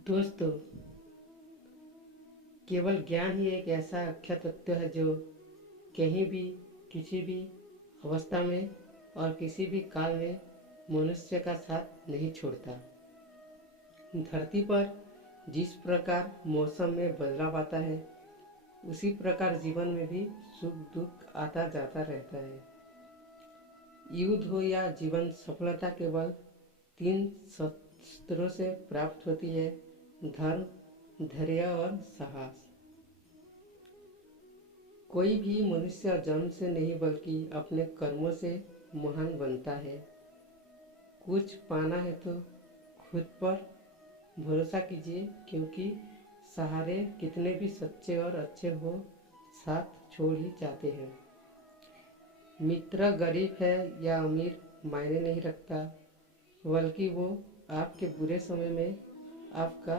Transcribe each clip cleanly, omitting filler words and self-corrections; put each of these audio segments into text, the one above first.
दोस्तों, केवल ज्ञान ही एक ऐसा अक्षय तत्व है जो कहीं भी, किसी भी अवस्था में और किसी भी काल में मनुष्य का साथ नहीं छोड़ता। धरती पर जिस प्रकार मौसम में बदलाव आता है, उसी प्रकार जीवन में भी सुख दुख आता जाता रहता है। युद्ध हो या जीवन सफलता केवल तीन शस्त्रों से प्राप्त होती है: धर्म, धैर्य और साहस। कोई भी मनुष्य जन्म से नहीं बल्कि अपने कर्मों से महान बनता है। कुछ पाना है तो खुद पर भरोसा कीजिए, क्योंकि सहारे कितने भी सच्चे और अच्छे हो, साथ छोड़ ही जाते हैं। मित्र गरीब है या अमीर मायने नहीं रखता, बल्कि वो आपके बुरे समय में आपका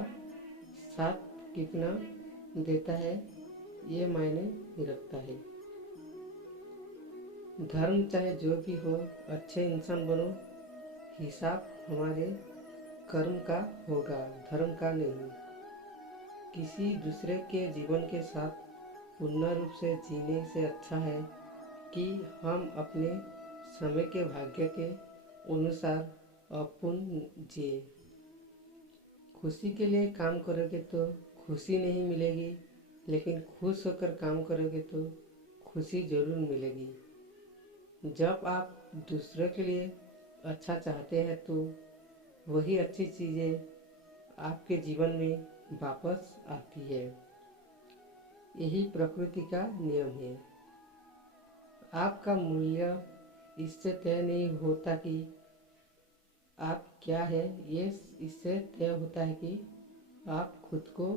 साथ कितना देता है ये मायने रखता है। धर्म चाहे जो भी हो, अच्छे इंसान बनो। हिसाब हमारे कर्म का होगा, धर्म का नहीं। किसी दूसरे के जीवन के साथ पूर्ण रूप से जीने से अच्छा है कि हम अपने समय के भाग्य के अनुसार अपूर्ण जिए। खुशी के लिए काम करोगे तो खुशी नहीं मिलेगी, लेकिन खुश होकर काम करोगे तो खुशी जरूर मिलेगी। जब आप दूसरों के लिए अच्छा चाहते हैं तो वही अच्छी चीज़ें आपके जीवन में वापस आती है। यही प्रकृति का नियम है। आपका मूल्य इससे तय नहीं होता कि आप क्या है, ये इससे तय होता है कि आप खुद को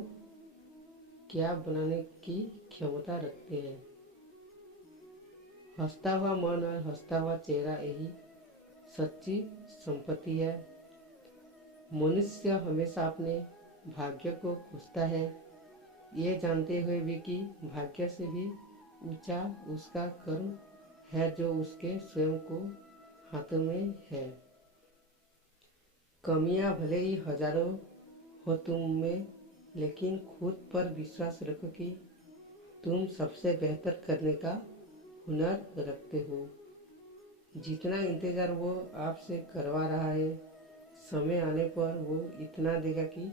क्या बनाने की क्षमता रखते हैं। हंसता हुआ मन और हंसता हुआ चेहरा यही सच्ची संपत्ति है। मनुष्य हमेशा अपने भाग्य को खोजता है, ये जानते हुए भी कि भाग्य से भी ऊंचा उसका कर्म है जो उसके स्वयं को हाथों में है। कमियां भले ही हजारों हो तुम में, लेकिन खुद पर विश्वास रखो कि तुम सबसे बेहतर करने का हुनर रखते हो। जितना इंतज़ार वो आपसे करवा रहा है, समय आने पर वो इतना देगा कि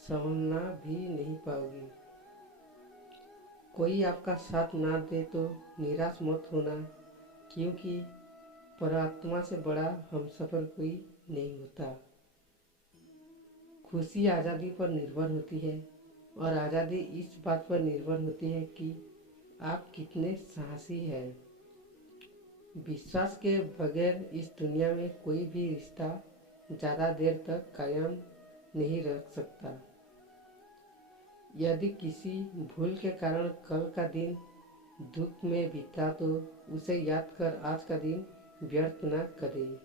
संभलना भी नहीं पाओगे। कोई आपका साथ ना दे तो निराश मत होना, क्योंकि परमात्मा से बड़ा हमसफर कोई नहीं होता। खुशी आज़ादी पर निर्भर होती है, और आज़ादी इस बात पर निर्भर होती है कि आप कितने साहसी हैं। विश्वास के बगैर इस दुनिया में कोई भी रिश्ता ज़्यादा देर तक कायम नहीं रख सकता। यदि किसी भूल के कारण कल का दिन दुख में बीता तो उसे याद कर आज का दिन व्यर्थ न करें।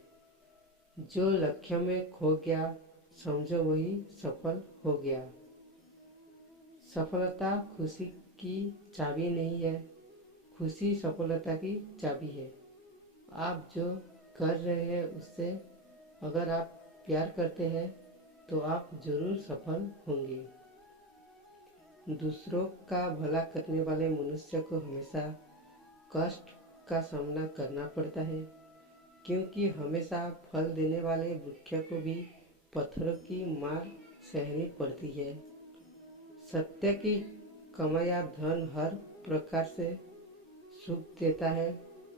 जो लक्ष्य में खो गया समझो वही सफल हो गया। सफलता खुशी की चाबी नहीं है, खुशी सफलता की चाबी है। आप जो कर रहे हैं उससे अगर आप प्यार करते हैं तो आप जरूर सफल होंगे। दूसरों का भला करने वाले मनुष्य को हमेशा कष्ट का सामना करना पड़ता है, क्योंकि हमेशा फल देने वाले वृक्ष को भी पत्थरों की मार सहनी पड़ती है। सत्य की कमाया धन हर प्रकार से सुख देता है,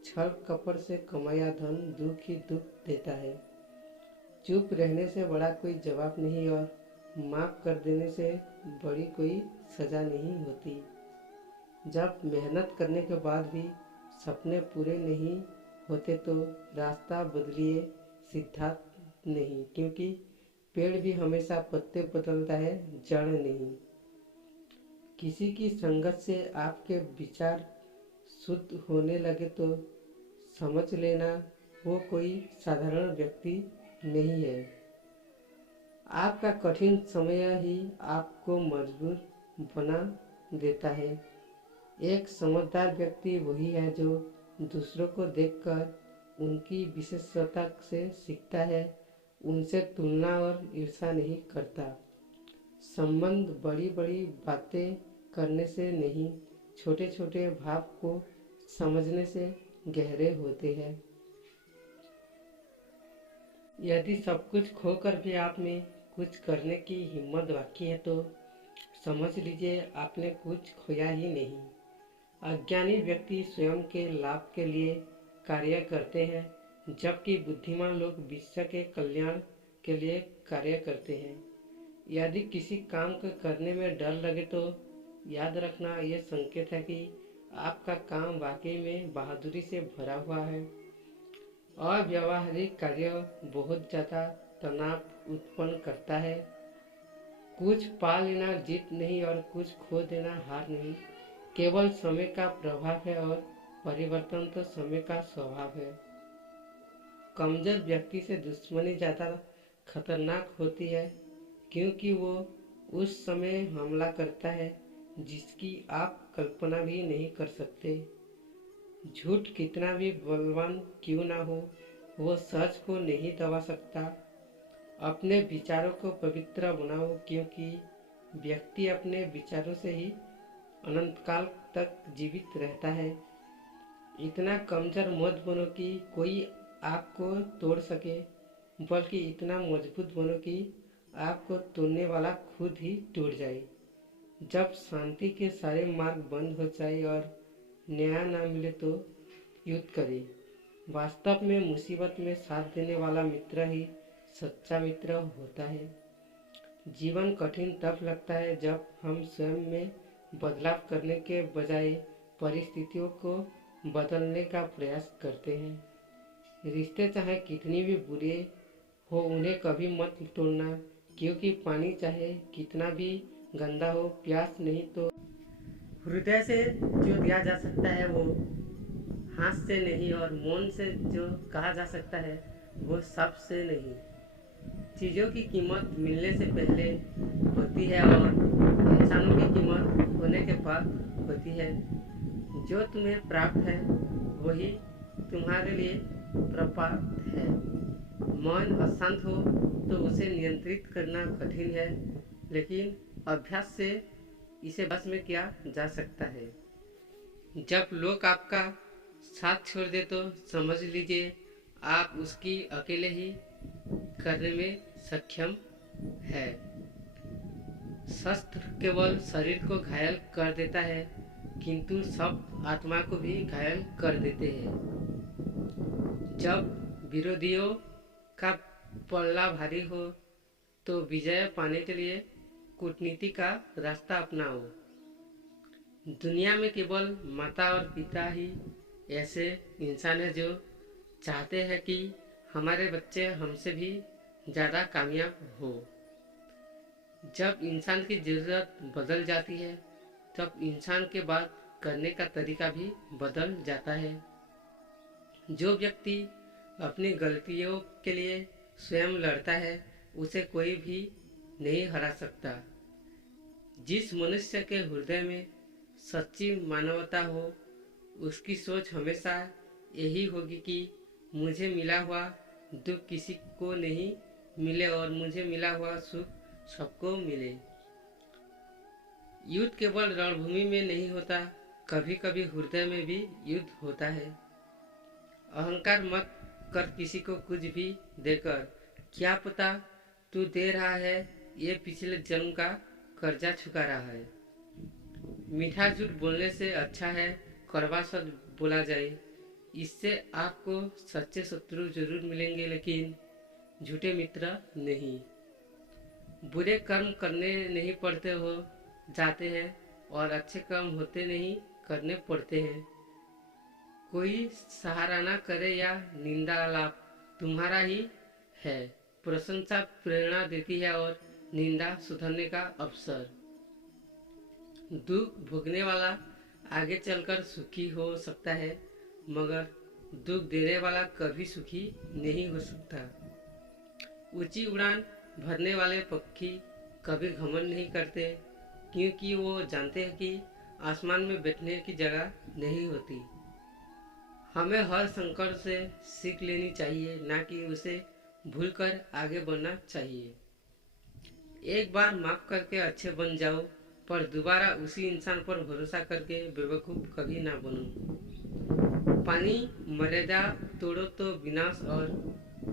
छल कपट से कमाया धन दुख ही दुख देता है। चुप रहने से बड़ा कोई जवाब नहीं, और माफ़ कर देने से बड़ी कोई सज़ा नहीं होती। जब मेहनत करने के बाद भी सपने पूरे नहीं होते तो रास्ता बदलिए, सिद्धांत नहीं, क्योंकि पेड़ भी हमेशा पत्ते बदलता है, जड़ नहीं। किसी की संगत से आपके विचार शुद्ध होने लगे तो समझ लेना वो कोई साधारण व्यक्ति नहीं है। आपका कठिन समय ही आपको मजबूर बना देता है। एक समझदार व्यक्ति वही है जो दूसरों को देखकर उनकी विशेषता से सीखता है, उनसे तुलना और ईर्ष्या नहीं करता। संबंध बड़ी बड़ी बातें करने से नहीं, छोटे छोटे भाव को समझने से गहरे होते हैं। यदि सब कुछ खोकर भी आप में कुछ करने की हिम्मत बाकी है तो समझ लीजिए आपने कुछ खोया ही नहीं। अज्ञानी व्यक्ति स्वयं के लाभ के लिए कार्य करते हैं, जबकि बुद्धिमान लोग विश्व के कल्याण के लिए कार्य करते हैं। यदि किसी काम को करने में डर लगे तो याद रखना यह संकेत है कि आपका काम वाकई में बहादुरी से भरा हुआ है। अव्यावहारिक कार्य बहुत ज़्यादा तनाव उत्पन्न करता है। कुछ पा लेना जीत नहीं और कुछ खो देना हार नहीं, केवल समय का प्रभाव है और परिवर्तन तो समय का स्वभाव है। कमजोर व्यक्ति से दुश्मनी ज़्यादा खतरनाक होती है, क्योंकि वो उस समय हमला करता है जिसकी आप कल्पना भी नहीं कर सकते। झूठ कितना भी बलवान क्यों ना हो, वो सच को नहीं दबा सकता। अपने विचारों को पवित्र बनाओ, क्योंकि व्यक्ति अपने विचारों से ही अनंतकाल तक जीवित रहता है। इतना कमजोर मत बनो कि कोई आपको तोड़ सके, बल्कि इतना मजबूत बनो कि आपको तोड़ने वाला खुद ही टूट जाए। जब शांति के सारे मार्ग बंद हो जाए और न्याय ना मिले तो युद्ध करें। वास्तव में मुसीबत में साथ देने वाला मित्र ही सच्चा मित्र होता है। जीवन कठिन तब लगता है जब हम स्वयं में बदलाव करने के बजाय परिस्थितियों को बदलने का प्रयास करते हैं। रिश्ते चाहे कितनी भी बुरे हो, उन्हें कभी मत तोड़ना, क्योंकि पानी चाहे कितना भी गंदा हो, प्यास नहीं तो हृदय से जो दिया जा सकता है वो हाथ से नहीं, और मौन से जो कहा जा सकता है वो शब्द से नहीं। चीज़ों की कीमत मिलने से पहले होती है और इंसानों की कीमत होने के बाद होती है। जो तुम्हें प्राप्त है वही तुम्हारे लिए प्राप्त है। मन अशांत हो तो उसे नियंत्रित करना कठिन है, लेकिन अभ्यास से इसे बस में किया जा सकता है। जब लोग आपका साथ छोड़ दे तो समझ लीजिए आप उसकी अकेले ही करने में सक्षम है। शस्त्र केवल शरीर को घायल कर देता है, किंतु शब्द आत्मा को भी घायल कर देते हैं। जब विरोधियों का पल्ला भारी हो तो विजय पाने के लिए कूटनीति का रास्ता अपनाओ। दुनिया में केवल माता और पिता ही ऐसे इंसान हैं जो चाहते हैं कि हमारे बच्चे हमसे भी ज़्यादा कामयाब हो। जब इंसान की ज़रूरत बदल जाती है तब इंसान के बात करने का तरीका भी बदल जाता है। जो व्यक्ति अपनी गलतियों के लिए स्वयं लड़ता है उसे कोई भी नहीं हरा सकता। जिस मनुष्य के हृदय में सच्ची मानवता हो उसकी सोच हमेशा यही होगी कि मुझे मिला हुआ दुख किसी को नहीं मिले और मुझे मिला हुआ सुख सबको मिले। युद्ध केवल रणभूमि में नहीं होता, कभी कभी हृदय में भी युद्ध होता है। अहंकार मत कर किसी को कुछ भी देकर, क्या पता तू दे रहा है ये पिछले जन्म का कर्जा चुका रहा है। मीठा झूठ बोलने से अच्छा है कड़वा सच बोला जाए। इससे आपको सच्चे शत्रु जरूर मिलेंगे, लेकिन झूठे मित्र नहीं। बुरे कर्म करने नहीं पड़ते हो जाते हैं और अच्छे कर्म होते नहीं करने पड़ते हैं। कोई सराहना करे या निंदा लाभ तुम्हारा ही है। प्रशंसा प्रेरणा देती है और निंदा सुधरने का अवसर। दुख भोगने वाला आगे चलकर सुखी हो सकता है, मगर दुख देने वाला कभी सुखी नहीं हो सकता। ऊंची उड़ान भरने वाले पक्षी कभी घमंड नहीं करते, क्योंकि वो जानते हैं कि आसमान में बैठने की जगह नहीं होती। हमें हर संकट से सीख लेनी चाहिए, ना कि उसे भूलकर आगे बढ़ना चाहिए। एक बार माफ करके अच्छे बन जाओ, पर दोबारा उसी इंसान पर भरोसा करके बेवकूफ कभी ना बनो। पानी मर्यादा तोड़ो तो विनाश, और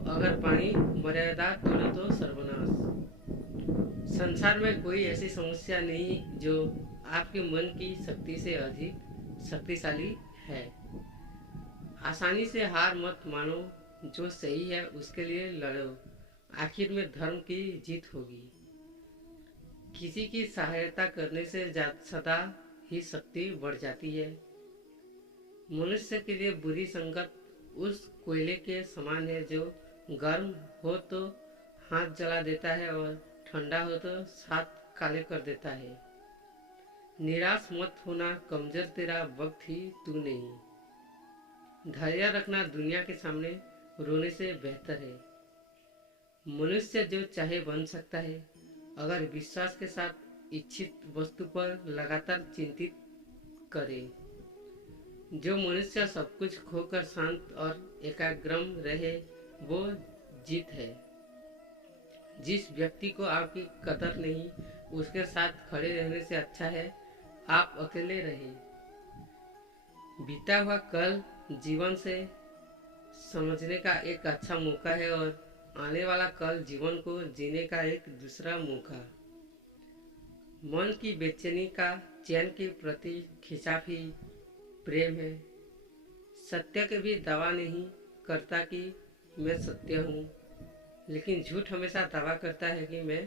अगर पानी मर्यादा तोड़ो तो सर्वनाश। संसार में कोई ऐसी समस्या नहीं जो आपके मन की शक्ति से अधिक शक्तिशाली है। आसानी से हार मत मानो, जो सही है उसके लिए लड़ो, आखिर में धर्म की जीत होगी। किसी की सहायता करने से सदा ही शक्ति बढ़ जाती है। मनुष्य के लिए बुरी संगत उस कोयले के समान है जो गर्म हो तो हाथ जला देता है और ठंडा हो तो हाथ काले कर देता है। निराश मत होना, कमजोर तेरा वक्त ही तू नहीं। धैर्य रखना दुनिया के सामने रोने से बेहतर है। मनुष्य जो चाहे बन सकता है, अगर विश्वास के साथ इच्छित वस्तु पर लगातार चिंतित करे। जो मनुष्य सब कुछ खोकर शांत और एकाग्रम रहे, वो जीत है। जिस व्यक्ति को आपकी कदर नहीं, उसके साथ खड़े रहने से अच्छा है आप अकेले रहे। बीता हुआ कल जीवन से समझने का एक अच्छा मौका है, और आने वाला कल जीवन को जीने का एक दूसरा मौका। मन की बेचैनी का चैन के प्रति खिंचाव ही प्रेम है। सत्य के भी दावा नहीं करता कि मैं सत्य हूँ, लेकिन झूठ हमेशा दावा करता है कि मैं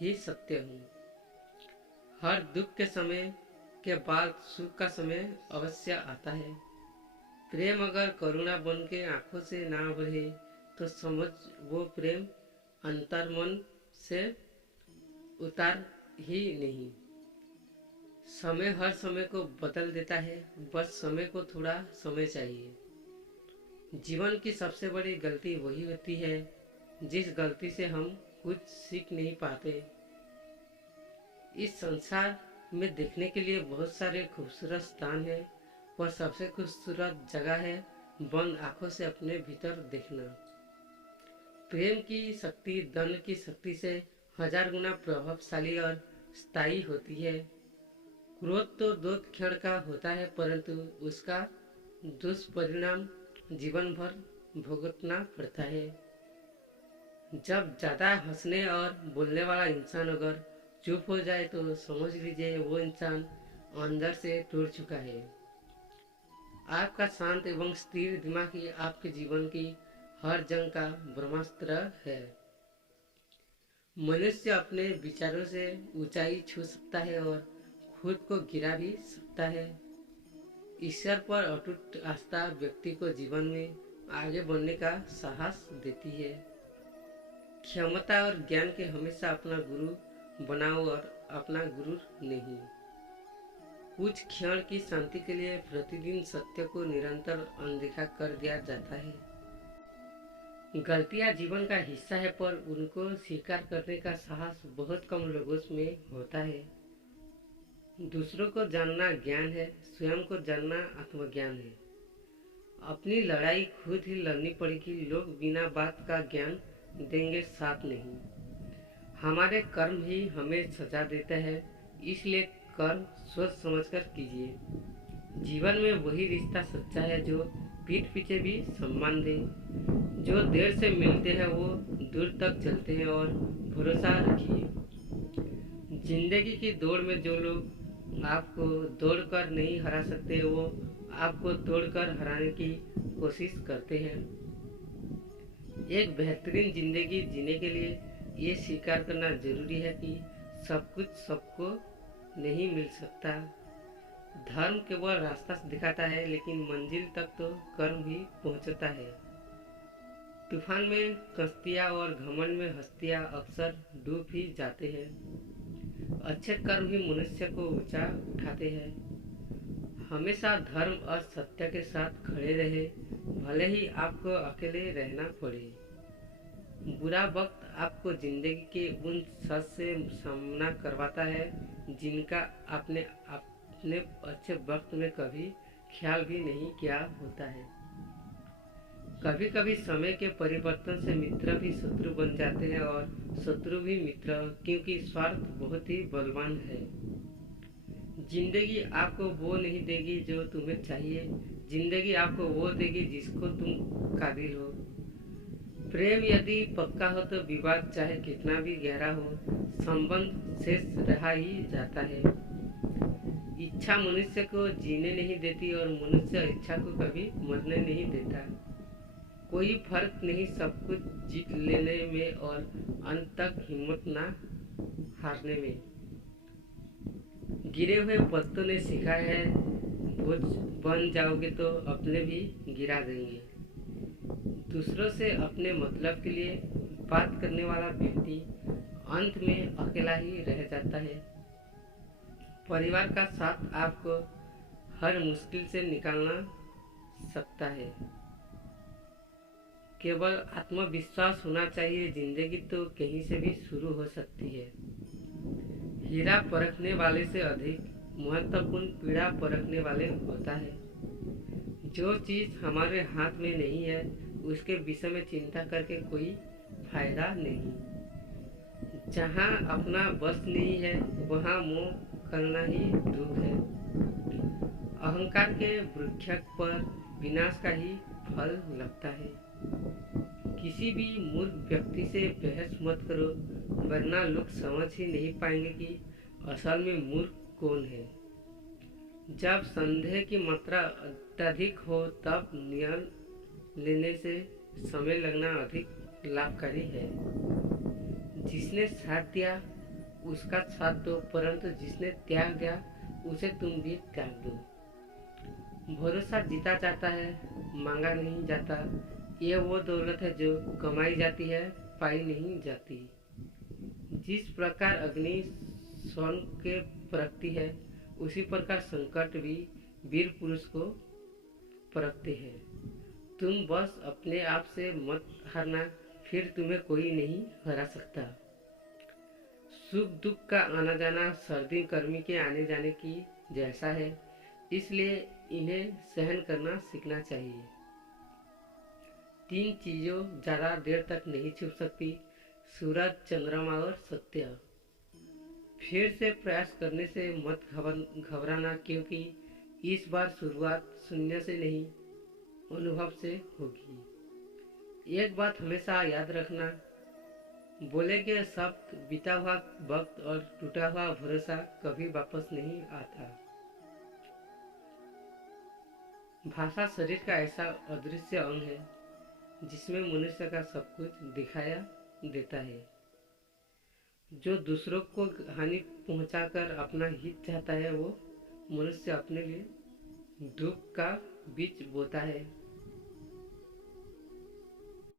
ही सत्य हूँ। हर दुख के समय के बाद सुख का समय अवश्य आता है। प्रेम अगर करुणा बन के आंखों से ना बहे, तो समझ वो प्रेम अंतर्मन से उतार ही नहीं। समय हर समय को बदल देता है, बस समय को थोड़ा समय चाहिए। जीवन की सबसे बड़ी गलती वही होती है जिस गलती से हम कुछ सीख नहीं पाते। इस संसार में देखने के लिए बहुत सारे खूबसूरत स्थान है, पर सबसे खूबसूरत जगह है बंद आंखों से अपने भीतर देखना। प्रेम की शक्ति दंड की शक्ति से 1000 गुना प्रभावशाली और स्थायी होती है। क्रोध तो 2 क्षण का होता है, परंतु उसका दुष्परिणाम जीवन भर भुगतना पड़ता है। जब ज्यादा हंसने और बोलने वाला इंसान अगर चुप हो जाए तो समझ लीजिए वो इंसान अंदर से टूट चुका है। आपका शांत एवं स्थिर दिमाग ही आपके जीवन की हर जंग का ब्रह्मास्त्र है। मनुष्य अपने विचारों से ऊंचाई छू सकता है और खुद को गिरा भी सकता है। ईश्वर पर अटूट आस्था व्यक्ति को जीवन में आगे बढ़ने का साहस देती है। क्षमता और ज्ञान के हमेशा अपना गुरु बनाओ और अपना गुरु नहीं। कुछ क्षण की शांति के लिए प्रतिदिन सत्य को निरंतर अनदेखा कर दिया जाता है। गलतियां जीवन का हिस्सा है, पर उनको स्वीकार करने का साहस बहुत कम लोगों में होता है। दूसरों को जानना ज्ञान है, स्वयं को जानना आत्मज्ञान है। अपनी लड़ाई खुद ही लड़नी पड़ेगी, लोग बिना बात का ज्ञान देंगे साथ नहीं। हमारे कर्म ही हमें सजा देता है, इसलिए कर्म सोच समझकर कीजिए। जीवन में वही रिश्ता सच्चा है जो पीठ पीछे भी सम्मान दे। जो देर से मिलते हैं वो दूर तक चलते हैं, और भरोसा रखिए। जिंदगी की दौड़ में जो लोग आपको दौड़कर नहीं हरा सकते, वो आपको तोड़कर हराने की कोशिश करते हैं। एक बेहतरीन जिंदगी जीने के लिए ये स्वीकार करना जरूरी है कि सब कुछ सबको नहीं मिल सकता। धर्म केवल रास्ता दिखाता है, लेकिन मंजिल तक तो कर्म ही पहुंचता है। तूफान में कश्तियाँ और घमंड में हस्तियाँ अक्सर डूब ही जाते हैं। अच्छे कर्म ही मनुष्य को ऊंचा उठाते हैं। हमेशा धर्म और सत्य के साथ खड़े रहे, भले ही आपको अकेले रहना पड़े। बुरा वक्त आपको जिंदगी के उन सच से सामना करवाता है जिनका आपने अच्छे वक्त में कभी ख्याल भी नहीं किया होता है। कभी कभी समय के परिवर्तन से मित्र भी शत्रु बन जाते हैं और शत्रु भी मित्र, क्योंकि स्वार्थ बहुत ही बलवान है। जिंदगी आपको वो नहीं देगी जो तुम्हें चाहिए, जिंदगी आपको वो देगी जिसको तुम काबिल हो। प्रेम यदि पक्का हो तो विवाद चाहे कितना भी गहरा हो, संबंध शेष रहा ही जाता है। इच्छा मनुष्य को जीने नहीं देती और मनुष्य इच्छा को कभी मरने नहीं देता। कोई फर्क नहीं सब कुछ जीत लेने में और अंत तक हिम्मत ना हारने में। गिरे हुए पत्तों ने सिखाया है, बोझ बन जाओगे तो अपने भी गिरा देंगे। दूसरों से अपने मतलब के लिए बात करने वाला व्यक्ति अंत में अकेला ही रह जाता है। परिवार का साथ आपको हर मुश्किल से निकालना सकता है, केवल आत्मविश्वास होना चाहिए। जिंदगी तो कहीं से भी शुरू हो सकती है। हीरा परखने वाले से अधिक महत्वपूर्ण पीड़ा परखने वाले होता है। जो चीज हमारे हाथ में नहीं है उसके विषय में चिंता करके कोई फायदा नहीं। जहाँ अपना बस नहीं है वहाँ मोह करना ही दुख है। अहंकार के वृक्ष पर विनाश का ही फल लगता है। किसी भी मूर्ख व्यक्ति से बहस मत करो, वरना लोग समझ ही नहीं पाएंगे कि असल में मूर्ख कौन है। जब संदेह की मात्रा अत्यधिक हो तब निर्णय लेने से समय लगना अधिक लाभकारी है। जिसने साथ दिया उसका साथ दो, परंतु जिसने त्याग दिया उसे तुम भी त्याग दो। भरोसा जीता जाता है, मांगा नहीं जाता। ये वो दौलत है जो कमाई जाती है, पाई नहीं जाती। जिस प्रकार अग्नि स्वर्ण के परखती है, उसी प्रकार संकट भी वीर पुरुष को परखते हैं। तुम बस अपने आप से मत हारना, फिर तुम्हें कोई नहीं हरा सकता। सुख दुख का आना जाना सर्दी गर्मी के आने जाने की जैसा है, इसलिए इन्हें सहन करना सीखना चाहिए। 3 चीजों ज्यादा देर तक नहीं छुप सकती, सूरज, चंद्रमा और सत्य। फिर से प्रयास करने से मत घबराना, क्योंकि इस बार शुरुआत शून्य से नहीं अनुभव से होगी। एक बात हमेशा याद रखना, बोले के शब्द, बीता हुआ वक्त और टूटा हुआ भरोसा कभी वापस नहीं आता। भाषा शरीर का ऐसा अदृश्य अंग है जिसमें मनुष्य का सब कुछ दिखाया देता है। जो दूसरों को हानि पहुंचाकर अपना हित चाहता है वो मनुष्य अपने लिए दुख का बीज बोता है।